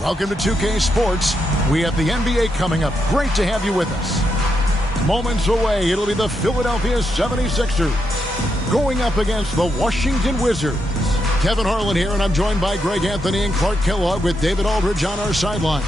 Welcome to 2K Sports. We have the NBA coming up. Great to have you with us. Moments away, it'll be the Philadelphia 76ers going up against the Washington Wizards. Kevin Harlan here, and I'm joined by Greg Anthony and Clark Kellogg with David Aldridge on our sideline.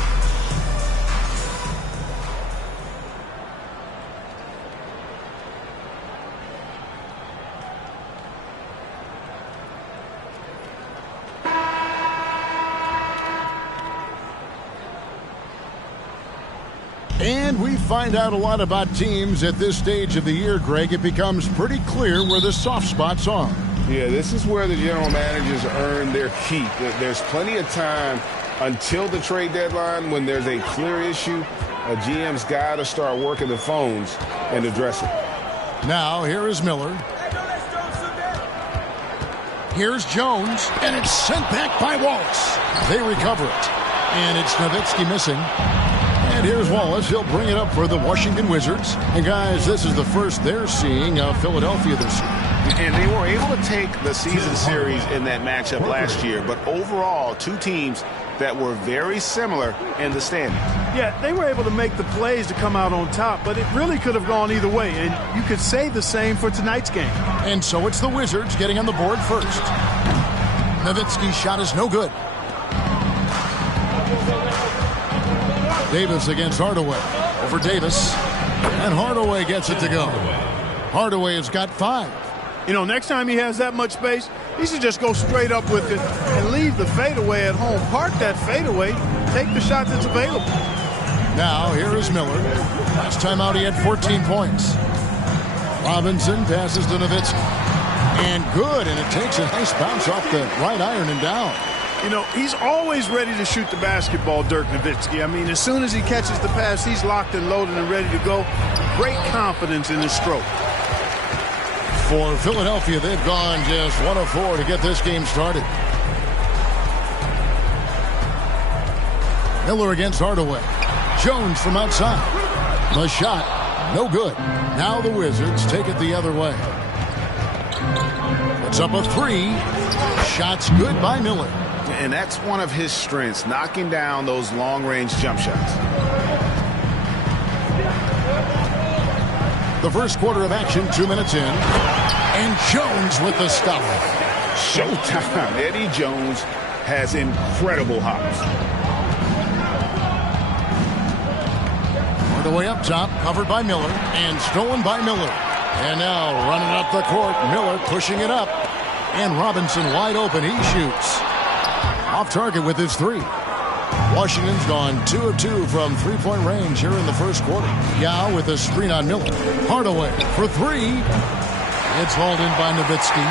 And we find out a lot about teams at this stage of the year, Greg. It becomes pretty clear where the soft spots are. Yeah, this is where the general managers earn their keep. There's plenty of time until the trade deadline when there's a clear issue. A GM's got to start working the phones and address it. Now, here is Miller. Here's Jones, and it's sent back by Wallace. They recover it, and it's Nowitzki missing. And here's Wallace. He'll bring it up for the Washington Wizards. And, guys, this is the first they're seeing of Philadelphia this year. And they were able to take the season series in that matchup last year. But overall, two teams that were very similar in the standings. Yeah, they were able to make the plays to come out on top, but it really could have gone either way. And you could say the same for tonight's game. And so it's the Wizards getting on the board first. Nowitzki's shot is no good. Davis against Hardaway. Over Davis. And Hardaway gets it to go. Hardaway has got 5. You know, next time he has that much space, he should just go straight up with it and leave the fadeaway at home. Park that fadeaway. Take the shot that's available. Now, here is Miller. Last time out, he had 14 points. Robinson passes to Nowitzki. And good, and it takes a nice bounce off the right iron and down. You know, he's always ready to shoot the basketball, Dirk Nowitzki. I mean, as soon as he catches the pass, he's locked and loaded and ready to go. Great confidence in his stroke. For Philadelphia, they've gone just 1 of 4 to get this game started. Miller against Hardaway. Jones from outside. The shot, no good. Now the Wizards take it the other way. It's up a 3. Shots good by Miller. And that's one of his strengths, knocking down those long-range jump shots. The first quarter of action, 2 minutes in. And Jones with the stuff. Showtime. Eddie Jones has incredible hops. Hardaway up top, covered by Miller, and stolen by Miller. And now running up the court, Miller pushing it up. And Robinson wide open, he shoots. Off target with his 3. Washington's gone 2 of 2 from three-point range here in the first quarter. Yao with a screen on Miller. Hardaway for 3. It's hauled in by Nowitzki.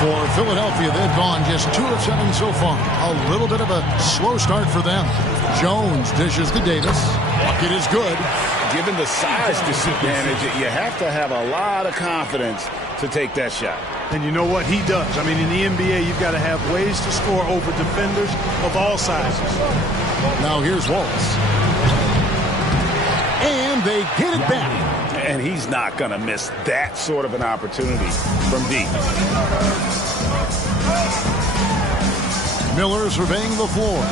For Philadelphia, they've gone just 2 of 7 so far. A little bit of a slow start for them. Jones dishes to Davis. Bucket is good. Given the size disadvantage, you have to have a lot of confidence to take that shot. And you know what? He does. I mean, in the NBA, you've got to have ways to score over defenders of all sizes. Now here's Wallace. And they get it back. And he's not going to miss that sort of an opportunity from deep. Miller surveying the floor.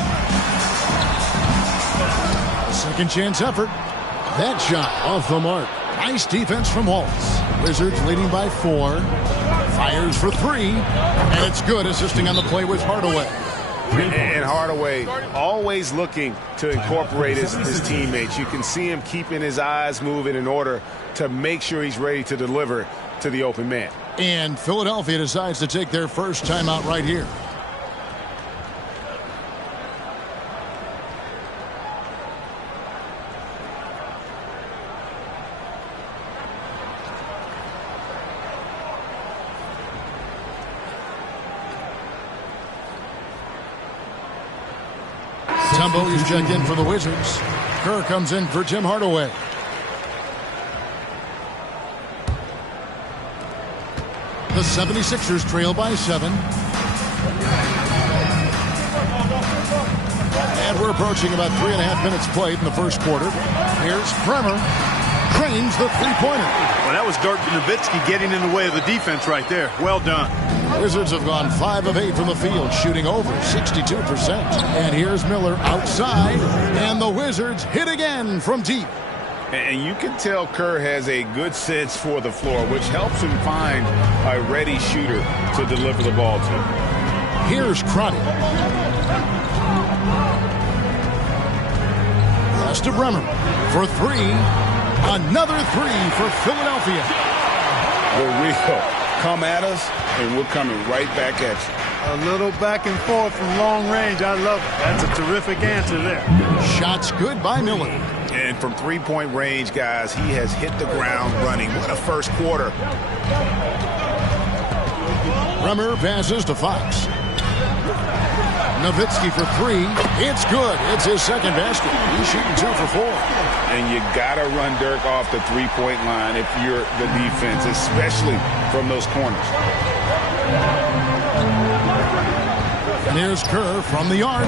Second chance effort. That shot off the mark. Nice defense from Wallace. Wizards leading by 4. Fires for 3. And it's good, assisting on the play with Hardaway. And Hardaway always looking to incorporate his teammates. You can see him keeping his eyes moving in order to make sure he's ready to deliver to the open man. And Philadelphia decides to take their first timeout right here. Tumbo is checked in for the Wizards. Kerr comes in for Tim Hardaway. The 76ers trail by 7. And we're approaching about 3.5 minutes played in the first quarter. Here's Bremer. Cranes the three-pointer. Well, that was Dirk Nowitzki getting in the way of the defense right there. Well done. Wizards have gone 5 of 8 from the field, shooting over 62%. And here's Miller outside, and the Wizards hit again from deep. And you can tell Kerr has a good sense for the floor, which helps him find a ready shooter to deliver the ball to. Here's Crotty. Pass to Bremer for 3. Another 3 for Philadelphia. The real come at us, and we're coming right back at you. A little back and forth from long range. I love it. That's a terrific answer there. Shots good by Miller. And from three-point range, guys, he has hit the ground running. What a first quarter. Bremer passes to Fox. Nowitzki for 3. It's good. It's his second basket. He's shooting 2 for 4. And you got to run Dirk off the three-point line if you're the defense, especially from those corners. And here's Kerr from the arc.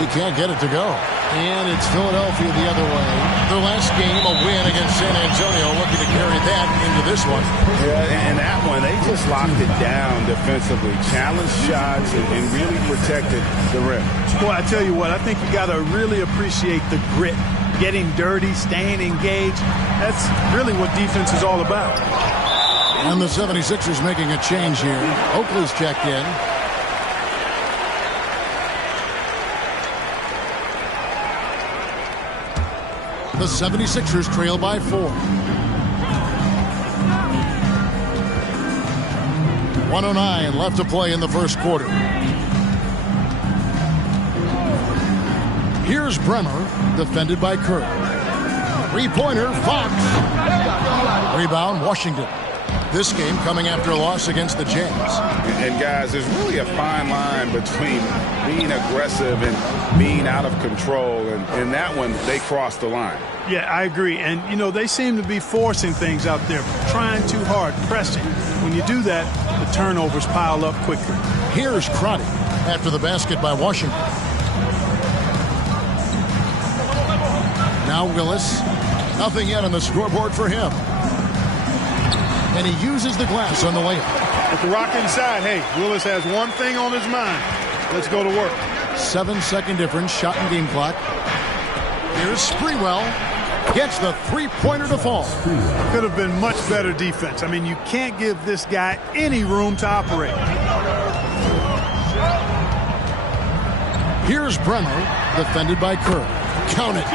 He can't get it to go. And it's Philadelphia the other way. Their last game, a win against San Antonio, looking to carry that into this one. Yeah, and that one, they just locked it down defensively, challenged shots, and really protected the rim. Boy, I tell you what, I think you got to really appreciate the grit. Getting dirty, staying engaged. That's really what defense is all about. And the 76ers making a change here. Oakley's checked in. The 76ers trail by 4. 1:09 left to play in the first quarter. Here's Bremer, defended by Kerr. Three-pointer, Fox. Rebound, Washington. This game coming after a loss against the Jazz. And guys, there's really a fine line between being aggressive and being out of control. And in that one, they crossed the line. Yeah, I agree. And, you know, they seem to be forcing things out there, trying too hard, pressing. When you do that, the turnovers pile up quicker. Here's Crotty after the basket by Washington. Now Willis. Nothing yet on the scoreboard for him. And he uses the glass on the layup. With the rock inside, hey, Willis has one thing on his mind. Let's go to work. 7-second difference, shot and game clock. Here's Sprewell. Gets the three-pointer to fall. Could have been much better defense. I mean, you can't give this guy any room to operate. Here's Bremer, defended by Kerr. Count it.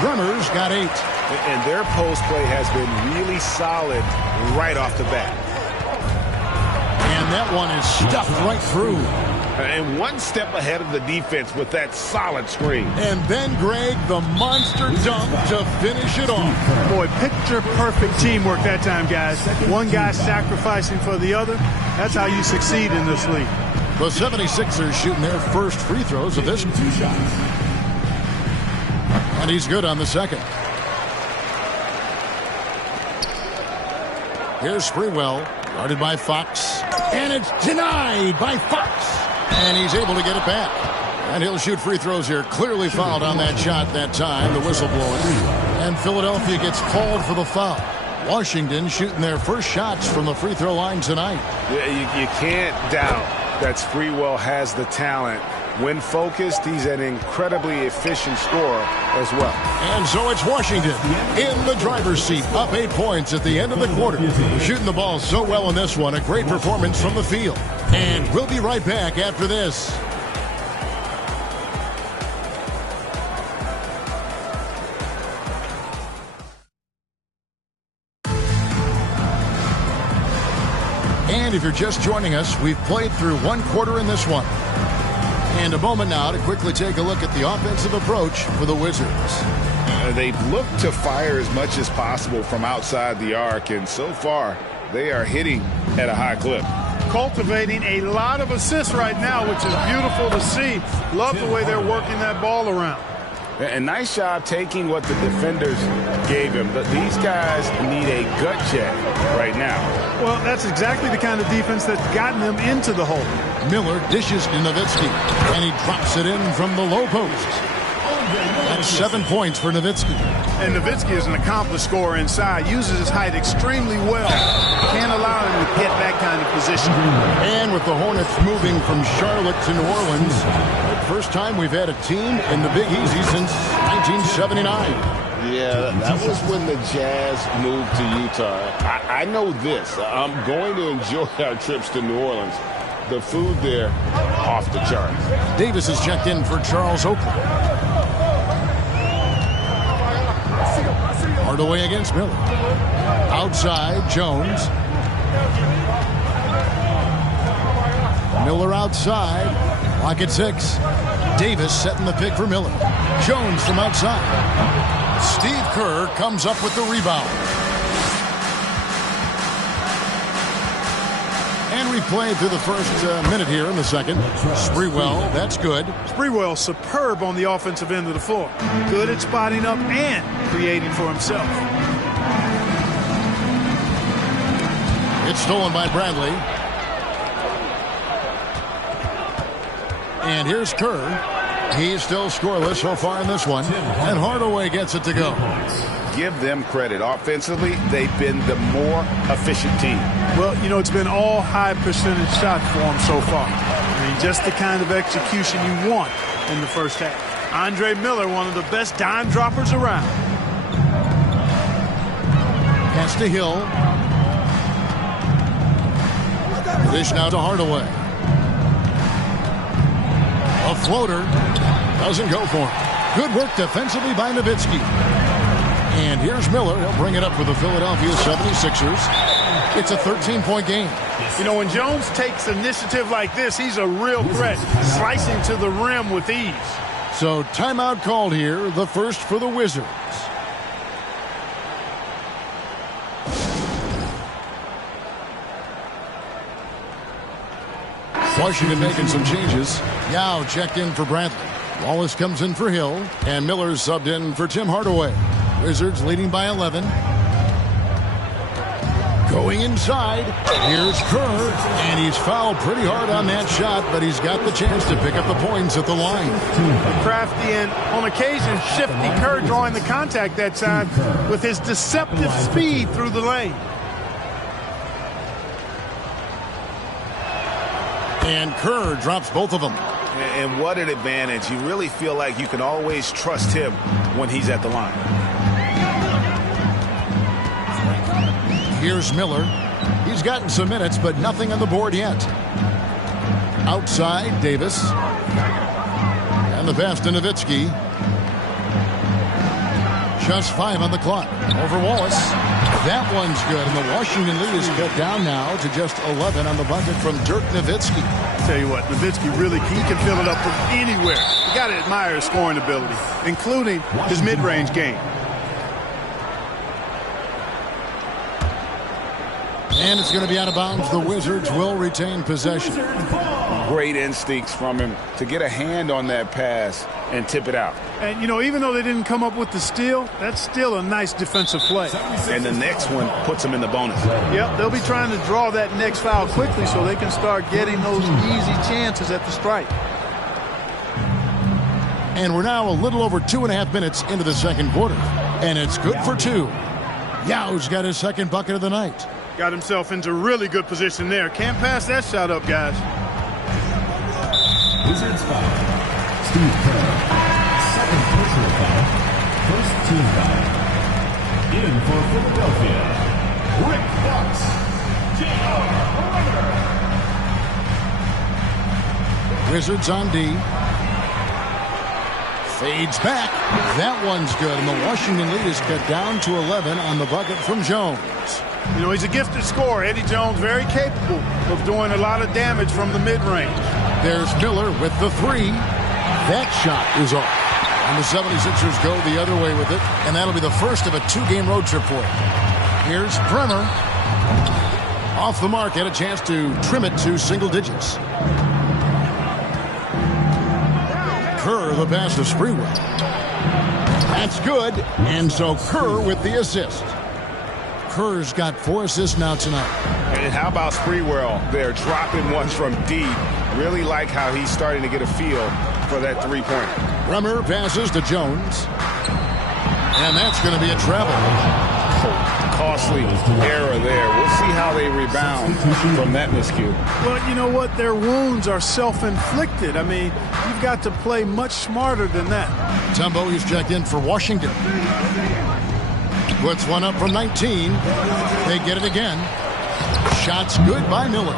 Bremer's got 8. And their post play has been really solid right off the bat. And that one is stuffed right through. And one step ahead of the defense with that solid screen. And then Greg, the monster dunk to finish it off. Boy, picture-perfect teamwork that time, guys. One guy sacrificing for the other. That's how you succeed in this league. The 76ers shooting their first free throws of this one. And he's good on the second. Here's Sprewell, guarded by Fox. And it's denied by Fox. And he's able to get it back. And he'll shoot free throws here. Clearly fouled on that shot that time, the whistle blowing. And Philadelphia gets called for the foul. Washington shooting their first shots from the free throw line tonight. You can't doubt that Sprewell has the talent. When focused, he's an incredibly efficient scorer as well. And so it's Washington in the driver's seat, up 8 points at the end of the quarter. Shooting the ball so well in this one, a great performance from the field. And we'll be right back after this. And if you're just joining us, we've played through one quarter in this one. And a moment now to quickly take a look at the offensive approach for the Wizards. They've looked to fire as much as possible from outside the arc, and so far they are hitting at a high clip. Cultivating a lot of assists right now, which is beautiful to see. Love the way they're working that ball around. And nice job taking what the defenders gave him. But these guys need a gut check right now. Well, that's exactly the kind of defense that's gotten them into the hole. Miller dishes to Nowitzki, and he drops it in from the low post. That's 7 points for Nowitzki. And Nowitzki is an accomplished scorer inside, uses his height extremely well. Can't allow him to get that kind of position. And with the Hornets moving from Charlotte to New Orleans, first time we've had a team in the Big Easy since 1979. Yeah, that was when the Jazz moved to Utah. I know this. I'm going to enjoy our trips to New Orleans. The food there, off the charts. Davis is checked in for Charles Oakley. Hardaway against Miller. Outside, Jones. Miller outside. Lock at 6. Davis setting the pick for Miller. Jones from outside. Steve Kerr comes up with the rebound. And we played through the first minute here in the second. Sprewell, that's good. Sprewell superb on the offensive end of the floor. Good at spotting up and creating for himself. It's stolen by Bradley. And here's Kerr. He's still scoreless so far in this one. And Hardaway gets it to go. Give them credit. Offensively, they've been the more efficient team. Well, you know, it's been all high percentage shots for them so far. I mean, just the kind of execution you want in the first half. Andre Miller, one of the best dime droppers around. Pass to Hill. Dish now to Hardaway. A floater. Doesn't go for him. Good work defensively by Nowitzki. And here's Miller. He'll bring it up for the Philadelphia 76ers. It's a 13-point game. You know, when Jones takes initiative like this, he's a real threat, slicing to the rim with ease. So timeout called here, the first for the Wizards. Washington making some changes. Yao checked in for Bradley. Wallace comes in for Hill. And Miller's subbed in for Tim Hardaway. Wizards leading by 11. Going inside. Here's Kerr. And he's fouled pretty hard on that shot, but he's got the chance to pick up the points at the line. Crafty and, on occasion, shifty Kerr drawing the contact that time with his deceptive speed through the lane. And Kerr drops both of them. And what an advantage. You really feel like you can always trust him when he's at the line. Here's Miller. He's gotten some minutes, but nothing on the board yet. Outside, Davis. And the pass to Nowitzki. Just 5 on the clock. Over Wallace. That one's good, and the Washington lead is cut down now to just 11 on the bucket from Dirk Nowitzki. Tell you what, Nowitzki really, he can fill it up from anywhere. You got to admire his scoring ability, including his mid-range game. And it's going to be out of bounds. The Wizards will retain possession. Great instincts from him to get a hand on that pass and tip it out. And, you know, even though they didn't come up with the steal, that's still a nice defensive play. And the next one puts them in the bonus. Yep, they'll be trying to draw that next foul quickly so they can start getting those easy chances at the stripe. And we're now a little over 2.5 minutes into the second quarter. And it's good for 2. Yao's got his second bucket of the night. Got himself into really good position there. Can't pass that shot up, guys. Wizards foul. Steve Kerr. Second personal foul. First team foul. In for Philadelphia, Rick Fox. J.R. Wizards on D. Fades back. That one's good. And the Washington lead is cut down to 11 on the bucket from Jones. You know, he's a gifted scorer. Eddie Jones very capable of doing a lot of damage from the mid-range. There's Miller with the 3. That shot is off. And the 76ers go the other way with it. And that'll be the first of a 2-game road trip for it. Here's Bremer. Off the mark. Had a chance to trim it to single digits. Kerr, the pass to Sprewell. That's good. And so Kerr with the assist. Kerr's got 4 assists now tonight. And how about Sprewell? They're dropping ones from deep. Really like how he's starting to get a feel for that three-pointer. Bremer passes to Jones. And that's going to be a travel. Costly error there. We'll see how they rebound from that miscue. Well, you know what? Their wounds are self-inflicted. I mean, you've got to play much smarter than that. Mutombo is checked in for Washington. Puts one up from 19. They get it again. Shots good by Miller.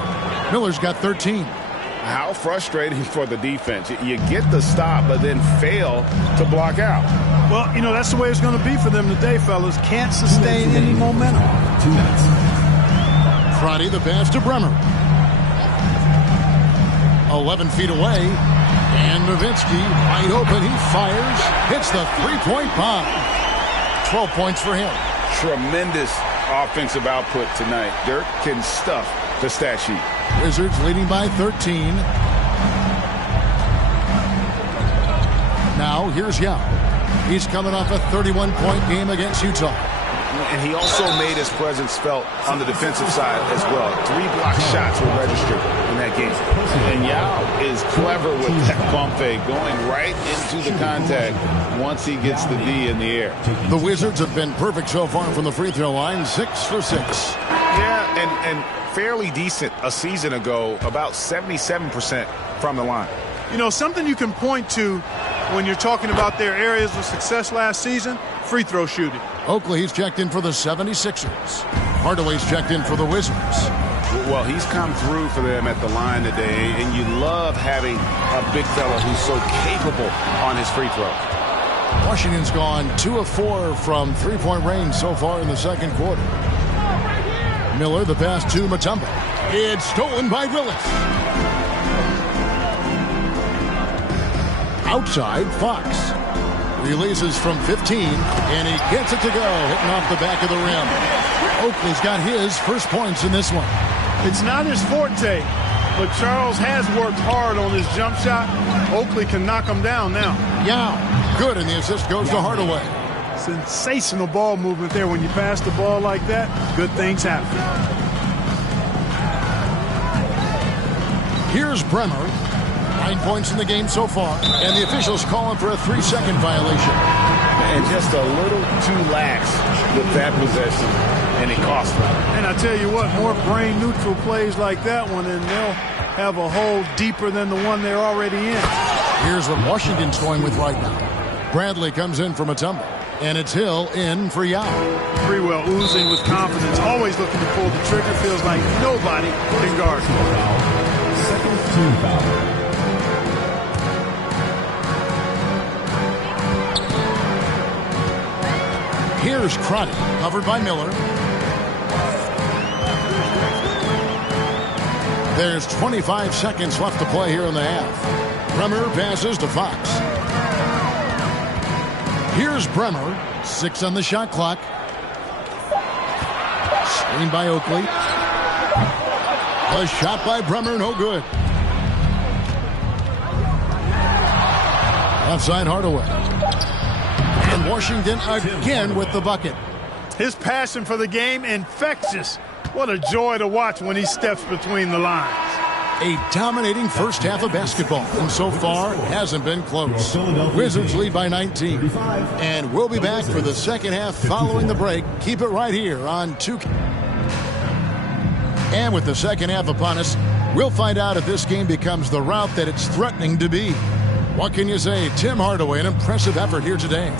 Miller's got 13. How frustrating for the defense. You get the stop, but then fail to block out. Well, you know, that's the way it's going to be for them today, fellas. Can't sustain any momentum. 2 minutes. Crotty the pass to Bremer. 11 feet away. And Nowitzki wide open. He fires. Hits the three-point bomb. 12 points for him. Tremendous offensive output tonight. Dirk can stuff the stat sheet. Wizards leading by 13. Now here's Yao. He's coming off a 31-point game against Utah. And he also made his presence felt on the defensive side as well. 3 block shots were registered in that game. And Yao is clever with that pump fake, going right into the contact once he gets the D in the air. The Wizards have been perfect so far from the free throw line, 6 for 6. Yeah, and fairly decent a season ago, about 77% from the line. You know, something you can point to when you're talking about their areas of success last season, free throw shooting. Oakley's checked in for the 76ers. Hardaway's checked in for the Wizards. Well, he's come through for them at the line today, and you love having a big fella who's so capable on his free throw. Washington's gone 2 of 4 from three-point range so far in the second quarter. Miller, the pass to Mutombo. It's stolen by Willis. Outside, Fox. Releases from 15, and he gets it to go, hitting off the back of the rim. Oakley's got his first points in this one. It's not his forte, but Charles has worked hard on his jump shot. Oakley can knock him down now. Yao, good, and the assist goes to Hardaway. Sensational ball movement there. When you pass the ball like that, good things happen. Here's Bremer. 9 points in the game so far, and the officials calling for a 3-second violation. And just a little too lax with that possession, and it cost them. And I tell you what, more brain-neutral plays like that one, and they'll have a hole deeper than the one they're already in. Here's what Washington's going with right now. Bradley comes in for Mutombo, and it's Hill in for Yao. Pretty well oozing with confidence, always looking to pull the trigger. Feels like nobody can guard him. Second team foul. Here's Crotty, covered by Miller. There's 25 seconds left to play here in the half. Bremer passes to Fox. Here's Bremer, 6 on the shot clock. Screened by Oakley. A shot by Bremer, no good. Outside Hardaway. And Washington again with the bucket. His passion for the game, infectious. What a joy to watch when he steps between the lines. A dominating first half of basketball, and so far hasn't been close. Wizards lead by 19. And we'll be back for the second half following the break. Keep it right here on 2K. And with the second half upon us, we'll find out if this game becomes the route that it's threatening to be. What can you say? Tim Hardaway, an impressive effort here today.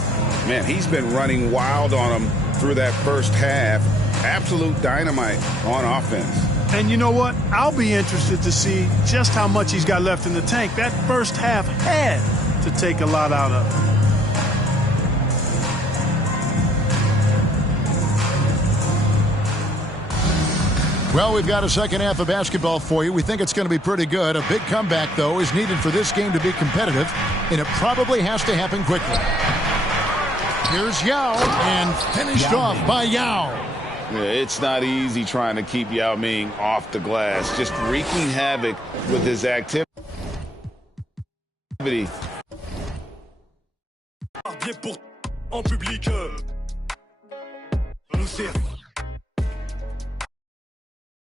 Man, he's been running wild on him through that first half. Absolute dynamite on offense. And you know what? I'll be interested to see just how much he's got left in the tank. That first half had to take a lot out of it. Well, we've got a second half of basketball for you. We think it's going to be pretty good. A big comeback, though, is needed for this game to be competitive, and it probably has to happen quickly. Here's Yao, and finished off by Yao. Yeah, it's not easy trying to keep Yao Ming off the glass. Just wreaking havoc with his activity. En public, nous